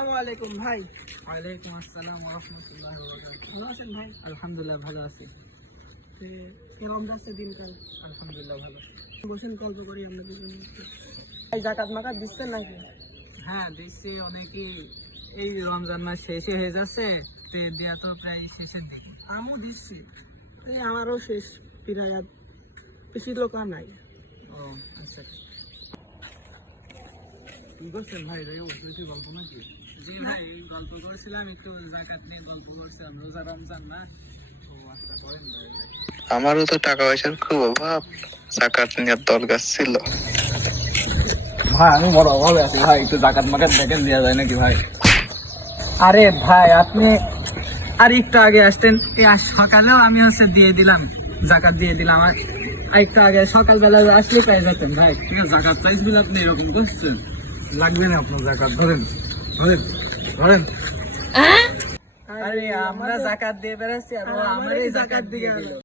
আসসালামু আলাইকুম ভাই। ওয়ালাইকুম আসসালাম ওয়া রাহমাতুল্লাহি ওয়া বারাকাতুহু। ভালো আছেন ভাই? আলহামদুলিল্লাহ ভালো আছি। কেমন যাচ্ছে দিনকাল? আলহামদুলিল্লাহ ভালো। বসেন গল্প করি আমরা দুজন। ভাই জাকাত মাকাত দিচ্ছেন নাকি? হ্যাঁ দিচ্ছি অনেকেই, এই রমজান মাস শেষে হয়ে যাচ্ছে, দেয়া তো প্রায় শেষের দিকে। আমিও দিচ্ছি, এই আমারও শেষ প্রায়, আর বেশি লোক আর নাই। ও আচ্ছা, কি করছেন ভাই? যাই কি গল্প নাকি? জি ভাই, গল্প করেছিলাম, একটু জাকাত নিয়ে গল্প করছিলাম, রোজা রমজান না। ও আচ্ছা, করেন ভাই। আমারও তো টাকা পয়সার খুব অভাব, জাকাত নেওয়ার দরকার ছিল। ভাই আমি বড় অভাবে আছি ভাই, একটু জাকাত মাকাত দেখেন দেওয়া যায় নাকি ভাই? আরে ভাই আপনি আর একটু আগে আসতেন, এই আজ সকালেও আমি দিয়ে দিলাম, জাকাত দিয়ে দিলাম। আর একটু আগে সকালবেলা আসলে পেয়ে যেতেন ভাই। ঠিক আছে, জাকাত চাইছিল, আপনি এরকম করছেন, লাগবে না আপনার জাকাত। ধরেন ধরেন ধরেন। আরে আমরা জাকাত দিয়ে বেড়াচ্ছি আর ও আমারই জাকাত দিয়ে দিল।